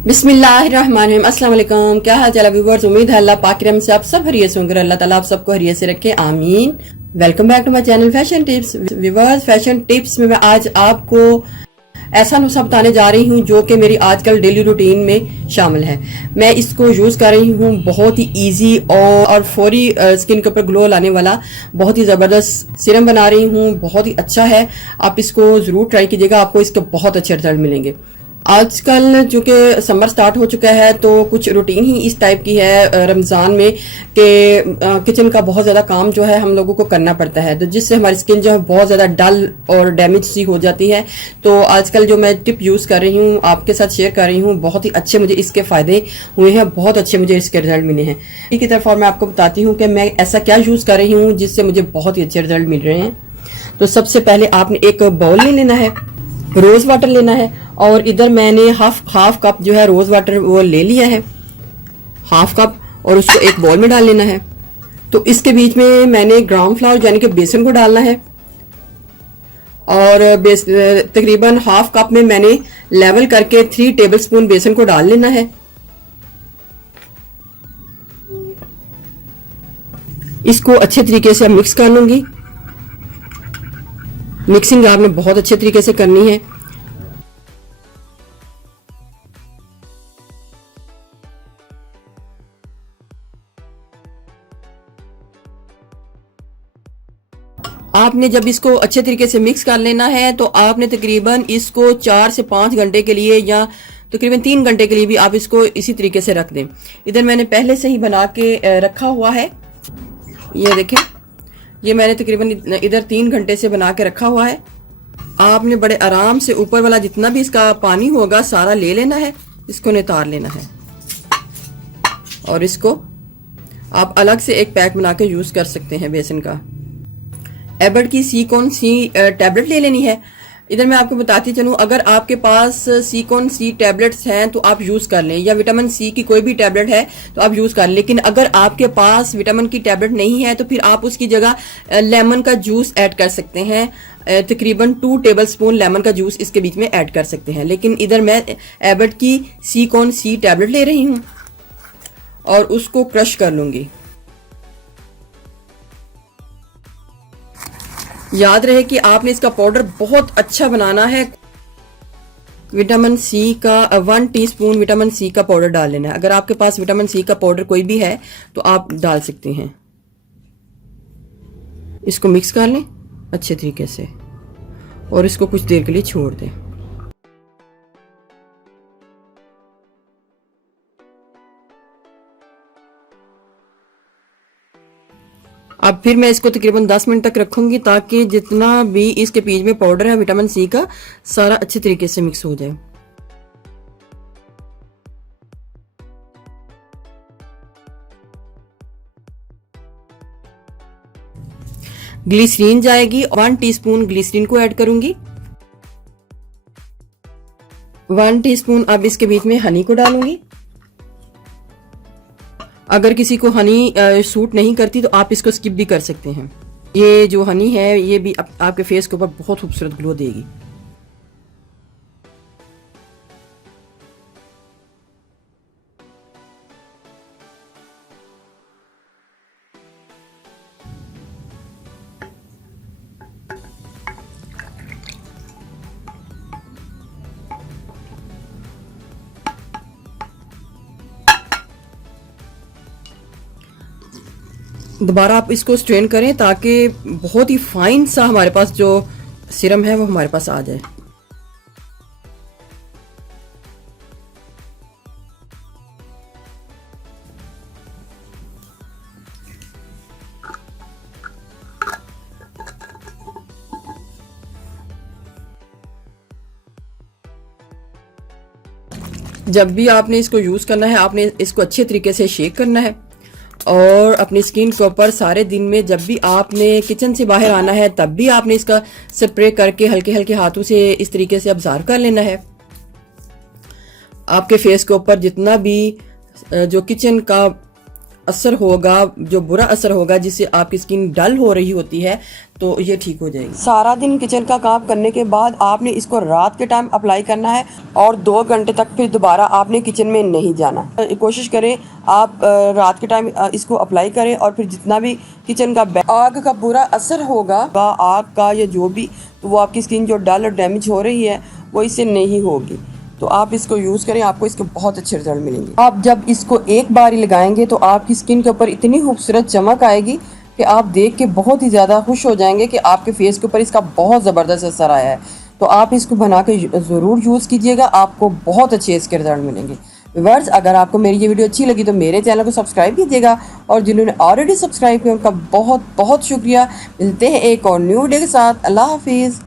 बिस्मिल्लाहिर्रहमानिर्रहीम। अस्सलाम वालेकुम। क्या हाल चाल व्यूअर्स, उम्मीद है अल्लाह पाक के रहम से आप सब हरियत से होंगे। अल्लाह ताला आप सबको हरियत से रखे, आमीन। Welcome back to my channel fashion tips. Viewers, fashion tips में मैं आज आपको ऐसा नुस्खा बताने जा रही हूँ जो कि मेरी आजकल डेली रूटीन में शामिल है। मैं इसको यूज़ कर रही हूँ, बहुत ही इजी और फौरी स्किन के ऊपर ग्लो लाने वाला बहुत ही ज़बरदस्त सिरम बना रही हूँ। बहुत ही अच्छा है, आप इसको ज़रूर ट्राई कीजिएगा, आपको इसके बहुत अच्छे रिजल्ट मिलेंगे। आजकल चूंकि समर स्टार्ट हो चुका है तो कुछ रूटीन ही इस टाइप की है रमज़ान में कि किचन का बहुत ज़्यादा काम जो है हम लोगों को करना पड़ता है, तो जिससे हमारी स्किन जो है बहुत ज़्यादा डल और डैमेज सी हो जाती है। तो आजकल जो मैं टिप यूज़ कर रही हूँ आपके साथ शेयर कर रही हूँ, बहुत ही अच्छे मुझे इसके फ़ायदे हुए हैं, बहुत अच्छे मुझे इसके रिजल्ट मिले हैं। इसी की तरफ और मैं आपको बताती हूँ कि मैं ऐसा क्या यूज़ कर रही हूँ जिससे मुझे बहुत ही अच्छे रिजल्ट मिल रहे हैं। तो सबसे पहले आपने एक बाउल ले लेना है, रोज़ वाटर लेना है, और इधर मैंने हाफ कप जो है रोज़ वाटर वो ले लिया है, हाफ कप, और उसको एक बाउल में डाल लेना है। तो इसके बीच में मैंने ग्राउंड फ्लावर यानी कि बेसन को डालना है, और तकरीबन हाफ कप में मैंने लेवल करके 3 टेबलस्पून बेसन को डाल लेना है। इसको अच्छे तरीके से मिक्स कर लूंगी। मिक्सिंग आपने बहुत अच्छे तरीके से करनी है। आपने जब इसको अच्छे तरीके से मिक्स कर लेना है तो आपने तकरीबन इसको 4 से 5 घंटे के लिए या तकरीबन 3 घंटे के लिए भी आप इसको इसी तरीके से रख दें। इधर मैंने पहले से ही बना के रखा हुआ है, ये देखें, ये मैंने तकरीबन इधर 3 घंटे से बना के रखा हुआ है। आपने बड़े आराम से ऊपर वाला जितना भी इसका पानी होगा सारा ले लेना है, इसको नितार लेना है, और इसको आप अलग से एक पैक बना के यूज़ कर सकते हैं बेसन का। एबर्ट की सीकॉन सी टैबलेट ले लेनी है। इधर मैं आपको बताती चलूँ, अगर आपके पास सीकॉन सी टैबलेट्स हैं तो आप यूज़ कर लें, या विटामिन सी की कोई भी टैबलेट है तो आप यूज़ कर लें। लेकिन अगर आपके पास विटामिन की टैबलेट नहीं है तो फिर आप उसकी जगह लेमन का जूस ऐड कर सकते हैं। तकरीबन 2 टेबलस्पून लेमन का जूस इसके बीच में ऐड कर सकते हैं। लेकिन इधर मैं एबर्ट की सीकॉन सी टैबलेट ले रही हूँ और उसको क्रश कर लूँगी। याद रहे कि आपने इसका पाउडर बहुत अच्छा बनाना है। विटामिन सी का 1 टीस्पून विटामिन सी का पाउडर डाल लेना है। अगर आपके पास विटामिन सी का पाउडर कोई भी है तो आप डाल सकते हैं। इसको मिक्स कर लें अच्छे तरीके से और इसको कुछ देर के लिए छोड़ दें। अब फिर मैं इसको तकरीबन 10 मिनट तक रखूंगी ताकि जितना भी इसके बीच में पाउडर है विटामिन सी का सारा अच्छे तरीके से मिक्स हो जाए। ग्लिसरीन जाएगी, 1 टीस्पून ग्लिसरीन को ऐड करूंगी। 1 टीस्पून अब इसके बीच में हनी को डालूंगी। अगर किसी को हनी सूट नहीं करती तो आप इसको स्किप भी कर सकते हैं। ये जो हनी है ये भी आपके फेस के ऊपर बहुत खूबसूरत ग्लो देगी। दोबारा आप इसको स्ट्रेन करें ताकि बहुत ही फाइन सा हमारे पास जो सिरम है वो हमारे पास आ जाए। जब भी आपने इसको यूज़ करना है आपने इसको अच्छे तरीके से शेक करना है, और अपनी स्किन के ऊपर सारे दिन में जब भी आपने किचन से बाहर आना है तब भी आपने इसका स्प्रे करके हल्के हल्के हाथों से इस तरीके से ऑब्जर्व कर लेना है। आपके फेस के ऊपर जितना भी जो किचन का असर होगा, जो बुरा असर होगा जिससे आपकी स्किन डल हो रही होती है, तो ये ठीक हो जाएगी। सारा दिन किचन का काम करने के बाद आपने इसको रात के टाइम अप्लाई करना है और 2 घंटे तक फिर दोबारा आपने किचन में नहीं जाना। कोशिश करें आप रात के टाइम इसको अप्लाई करें और फिर जितना भी किचन का आग का बुरा असर होगा, आग का या जो भी, तो वो आपकी स्किन जो डल और डैमेज हो रही है वो इससे नहीं होगी। तो आप इसको यूज़ करें, आपको इसके बहुत अच्छे रिजल्ट मिलेंगे। आप जब इसको एक बार ही लगाएंगे तो आपकी स्किन के ऊपर इतनी खूबसूरत चमक आएगी कि आप देख के बहुत ही ज़्यादा खुश हो जाएंगे कि आपके फेस के ऊपर इसका बहुत ज़बरदस्त असर आया है। तो आप इसको बना के ज़रूर यूज़ कीजिएगा, आपको बहुत अच्छे इसके रिजल्ट मिलेंगे। व्यूअर्स, अगर आपको मेरी ये वीडियो अच्छी लगी तो मेरे चैनल को सब्सक्राइब कीजिएगा, और जिन्होंने ऑलरेडी सब्सक्राइब किया उनका बहुत बहुत शुक्रिया। मिलते हैं एक और न्यू वीडियो के साथ। अल्लाह हाफिज़।